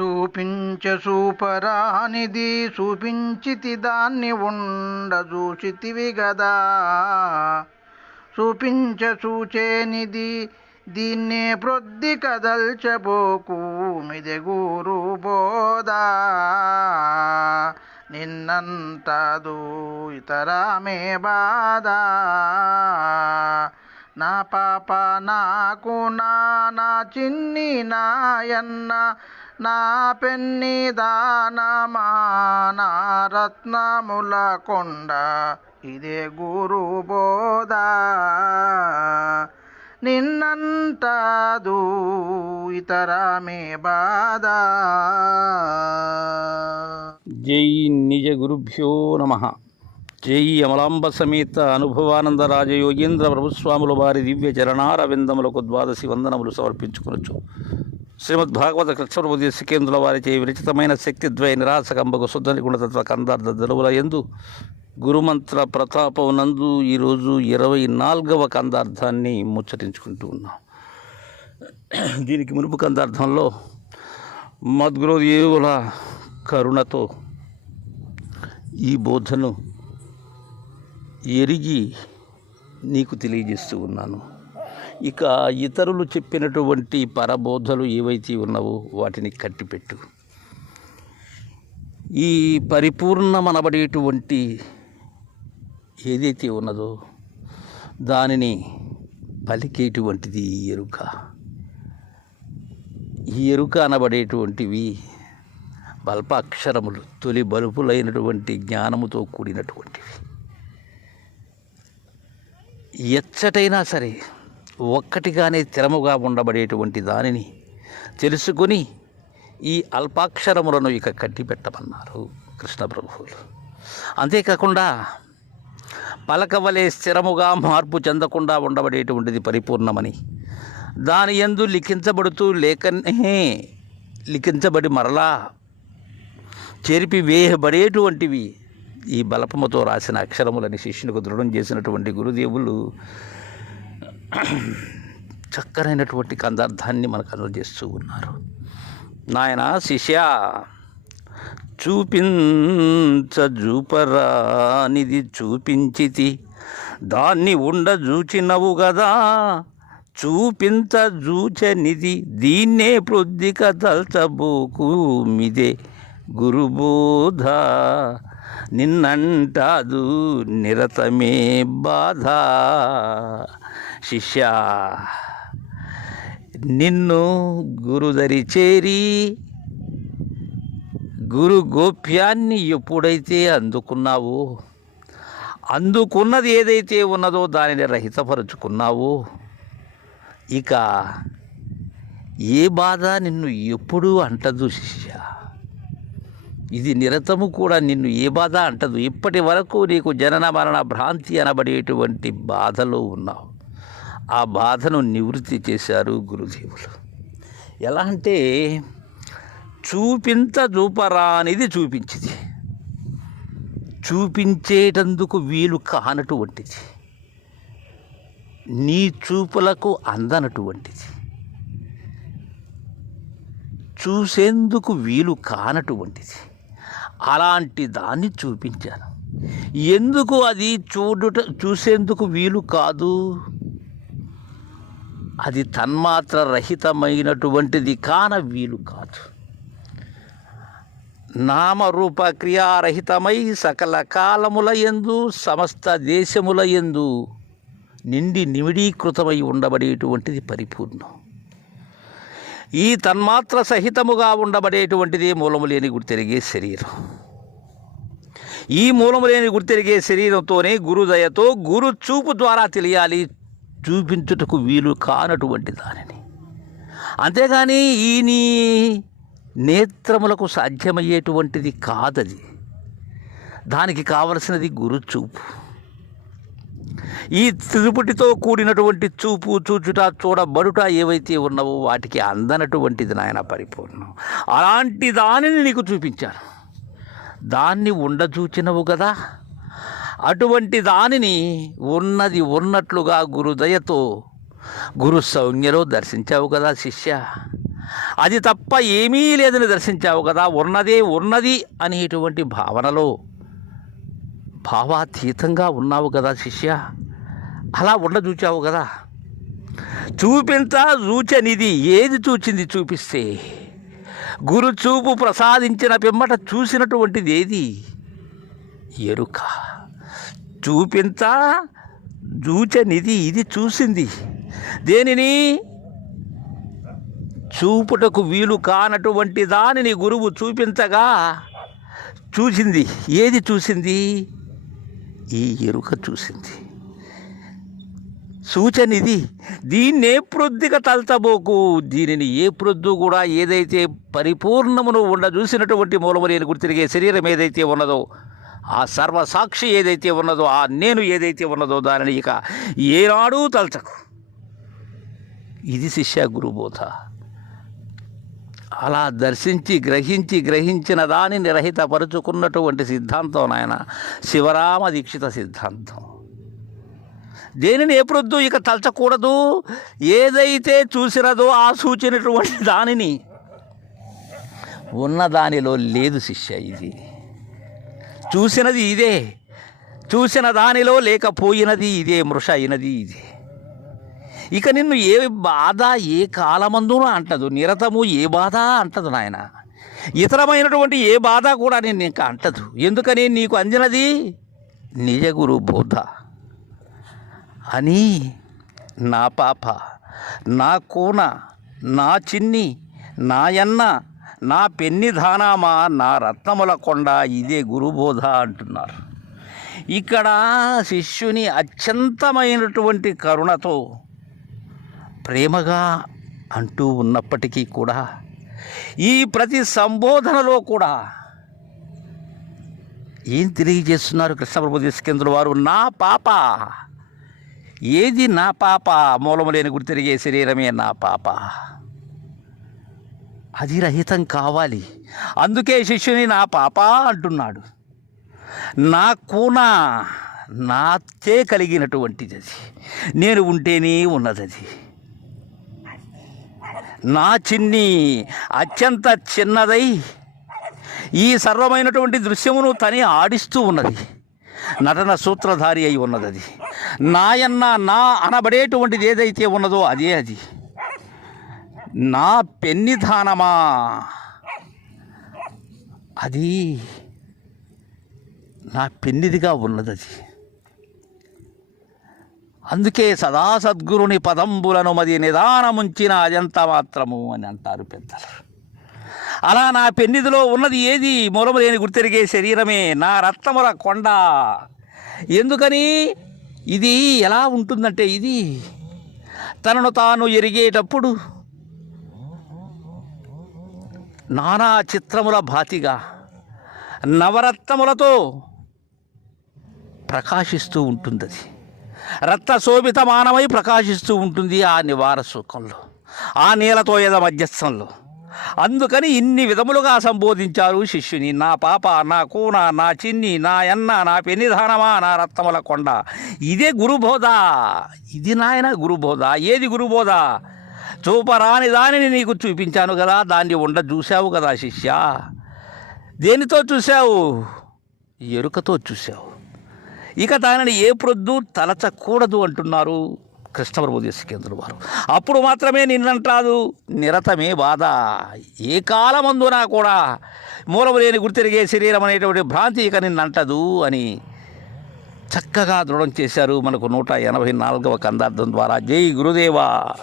చూపించ సూపరానిది చూపించితి దాన్ని ఉండ చూచితివి గదా. చూపించ చూచేనిది దీన్నే ప్రొద్ది కదల్చబోకు మిదెగూరు బోదా నిన్నంతదు ఇతరమే బాధ నా పాప నాకు నా చిన్ని నాయన్న నా పెన్ని దానమా నా రత్నముల కొండ ఇదే గురు బోధ. నిన్నంతదు ఇతరమే బాధ. జై నిజ గురుభ్యో నమ. జై అమలాంబ సమేత అనుభవానంద రాజయోగేంద్ర ప్రభుస్వాముల వారి దివ్య చరణారవిందములకు ద్వాదశి వందనములు సమర్పించుకొనొచ్చు శ్రీమద్ భాగవత కృష్ణప్రభుదేశికేంద్రుల వారిచే విరచితమైన శక్తిద్వయ నిరాశకంబకు శుద్ధ గుణతత్వ కందార్థ దలువుల ఎందు గురుమంత్ర ప్రతాపమునందు ఈరోజు ఇరవై నాలుగవ కందార్థాన్ని ముచ్చటించుకుంటూ ఉన్నాం. దీనికి మునుపు కందార్థంలో మద్గురుదేవుల కరుణతో ఈ బోధను ఎరిగి నీకు తెలియజేస్తూ ఉన్నాను. ఇక ఇతరులు చెప్పినటువంటి పరబోధలు ఏవైతే ఉన్నావో వాటిని కట్టిపెట్టు. ఈ పరిపూర్ణమనబడేటువంటి ఏదైతే ఉన్నదో దానిని పలికేటువంటిది ఈ ఎరుక. ఈ ఎరుక అనబడేటువంటివి బల్పాక్షరములు తొలి బలుపులైనటువంటి జ్ఞానముతో కూడినటువంటివి. ఎచ్చటైనా సరే ఒక్కటిగానే స్థిరముగా ఉండబడేటువంటి దానిని తెలుసుకొని ఈ అల్పాక్షరములను ఇక కట్టిపెట్టమన్నారు కృష్ణ ప్రభువులు. అంతేకాకుండా పలకవలే స్థిరముగా మార్పు చెందకుండా ఉండబడేటువంటిది పరిపూర్ణమని దాని యందు లిఖించబడుతూ లేకనే లిఖించబడి మరలా చెరిపి వేయబడేటువంటివి ఈ బలపముతో రాసిన అక్షరములని శిష్యునికి దృఢం చేసినటువంటి గురుదేవులు చక్కనైనటువంటి కందార్థాన్ని మనకు అందజేస్తూ ఉన్నారు. నాయన శిష్య చూపించజూపరానిది చూపించితి. దాన్ని ఉండ చూచినవు కదా చూపించూచనిది దీన్నే ప్రొద్దిక తల్చబోకు మిదే. గురుబోధ నిన్నంటాదు నిరతమే బాధ. శిష్య నిన్ను గురుదరి చేరి గురు గోప్యాన్ని ఎప్పుడైతే అందుకున్నావో అందుకున్నది ఏదైతే ఉన్నదో దానిని రహితపరుచుకున్నావో ఇక ఏ బాధ నిన్ను ఎప్పుడూ అంటదు శిష్య. ఇది నిరతము కూడా నిన్ను ఏ బాధ అంటదు. ఇప్పటి వరకు నీకు జనన మరణ భ్రాంతి అనబడేటువంటి బాధలో ఉన్నావు. ఆ బాధను నివృత్తి చేశారు గురుదేవులు. ఎలా అంటే చూపించ చూపరానిది చూపించింది. చూపించేటందుకు వీలు కానటువంటిది. నీ చూపులకు అందనటువంటిది. చూసేందుకు వీలు కానటువంటిది. అలాంటి దాన్ని చూపించాను. ఎందుకు అది చూడుట చూసేందుకు వీలు కాదు? అది తన్మాత్ర రహితమైనటువంటిది కాన వీలు కాదు. నామరూప క్రియారహితమై సకల కాలముల ఎందు సమస్త దేశముల ఎందు నిండి నిమిడీకృతమై ఉండబడేటువంటిది పరిపూర్ణం. ఈ తన్మాత్ర సహితముగా ఉండబడేటువంటిది మూలము లేని గుర్తెరిగే శరీరం. ఈ మూలము లేని గుర్తెరిగే శరీరంతోనే గురుదయతో గురు చూపు ద్వారా తెలియాలి చూపించుటకు వీలు కానటువంటి దానిని. అంతేగాని ఈ నీ నేత్రములకు సాధ్యమయ్యేటువంటిది కాదది. దానికి కావలసినది గురుచూపు. ఈ తిరుపతితో కూడినటువంటి చూపు చూచుట చూడబడుట ఏవైతే ఉన్నావో వాటికి అందనటువంటిది నాయన పరిపూర్ణం. అలాంటి దానిని నీకు చూపించాను. దాన్ని ఉండచూచినవు కదా. అటువంటి దానిని ఉన్నది ఉన్నట్లుగా గురుదయతో గురు సౌజ్ఞలో దర్శించావు కదా శిష్య. అది తప్ప ఏమీ లేదని దర్శించావు కదా. ఉన్నదే ఉన్నది అనేటువంటి భావనలో భావాతీతంగా ఉన్నావు కదా శిష్య. అలా ఉండ చూచావు కదా. చూపించా చూచనిది ఏది చూచింది చూపిస్తే. గురు చూపు ప్రసాదించిన పిమ్మట చూసినటువంటిది ఏది? ఎరుక. చూపించా చూచనిది ఇది చూసింది. దేనిని? చూపుటకు వీలు కానటువంటి దానిని గురువు చూపించగా చూసింది ఏది చూసింది? ఈ ఎరుక చూసింది. సూచన ఇది దీన్నే ప్రొద్దిగా ప్రొద్దుగా దీనిని ఏ ప్రొద్దు కూడా ఏదైతే పరిపూర్ణమును ఉండ చూసినటువంటి మూలము గుర్తిరిగే శరీరం ఏదైతే ఉన్నదో ఆ సర్వసాక్షి ఏదైతే ఉన్నదో ఆ నేను ఏదైతే ఉన్నదో దానిని ఇక ఏనాడూ తలచకు. ఇది శిష్య గురుబోధ. అలా దర్శించి గ్రహించి గ్రహించిన దానిని రహితపరుచుకున్నటువంటి సిద్ధాంతం నాయన. శివరామ దీక్షిత సిద్ధాంతం. దేనిని ఎప్పుడొద్దు? ఇక తలచకూడదు. ఏదైతే చూసినదో ఆ సూచినటువంటి దానిని. ఉన్న దానిలో లేదు శిష్య ఇది. చూసినది ఇదే. చూసిన దానిలో లేకపోయినది ఇదే మృష అయినది ఇదే. ఇక నిన్ను ఏ బాధ ఏ కాలమందున అంటదు నిరతము ఏ బాధ అంటదు నాయన. ఇతరమైనటువంటి ఏ బాధ కూడా నేను ఇంకా అంటదు. ఎందుకని నీకు అందినది నిజ గురు బోధ. అని నా పాప నా కోన నా చిన్ని నాయన్న నా పెన్ని ధానామా నా రత్నముల కొండ ఇదే గురుబోధ అంటున్నారు. ఇక్కడ శిష్యుని అత్యంతమైనటువంటి కరుణతో ప్రేమగా అంటూ ఉన్నప్పటికీ కూడా ఈ ప్రతి సంబోధనలో కూడా ఏం తెలియజేస్తున్నారు కృష్ణప్రభు తీసుకెందులు వారు? నా పాప. ఏది నా పాప? మూలము లేని గుర్తిరిగే శరీరమే నా పాప. అది రహితం కావాలి. అందుకే శిష్యుని నా పాప అంటున్నాడు. నా కూన నాచే కలిగినటువంటిది అది. నేను ఉంటేనే ఉన్నది అది. నా చిన్ని అత్యంత చిన్నదై ఈ సర్వమైనటువంటి దృశ్యమును తనే ఆడిస్తూ ఉన్నది. నటన సూత్రధారి అయి ఉన్నది అది నాయన్న నా అనబడేటువంటిది ఏదైతే ఉన్నదో అదే అది. నా పెన్నిధానమా అది నా పెన్నిదిగా ఉన్నది అది అందుకే సదా సద్గురుని పదంబులను మది నిదానముంచిన అజంత మాత్రము అని అంటారు పెద్దలు. అలా నా పెన్నిదిలో ఉన్నది ఏది? మూలములేని గుర్తెరిగే శరీరమే నా రత్నముల కొండ. ఎందుకని? ఇది ఎలా ఉంటుందంటే ఇది తనను తాను ఎరిగేటప్పుడు నానా చిత్రముల భాతిగా నవరత్నములతో ప్రకాశిస్తూ ఉంటుంది అది రత్న శోభితమానమై ప్రకాశిస్తూ ఉంటుంది ఆ నివార సుఖంలో ఆ నీలతోయద మధ్యస్థంలో. అందుకని ఇన్ని విధములుగా సంబోధించారు శిష్యుని నా పాప నా కూన నా చిన్ని నా ఎన్న నా పెనిధానమా నా రత్నముల కొండ. ఇదే గురుబోధ. ఇది నాయన గురుబోధ. ఏది గురుబోధ? చూపరాని దానిని నీకు చూపించాను కదా దాన్ని ఉండ చూశావు కదా శిష్య. దేనితో చూశావు? ఎరుకతో చూశావు. ఇక దానిని ఏ ప్రొద్దు తలచకూడదు అంటున్నారు కృష్ణప్రభు దేశకేంద్రులు వారు. అప్పుడు మాత్రమే నిన్నంటాదు నిరతమే బాధ. ఏ కాలమందునా కూడా మూలము లేని గుర్తిరిగే శరీరం అనేటువంటి భ్రాంతి ఇక నిన్నంటదు అని చక్కగా దృఢం చేశారు మనకు నూట ఎనభై నాలుగవ కందార్థం ద్వారా. జై గురుదేవా.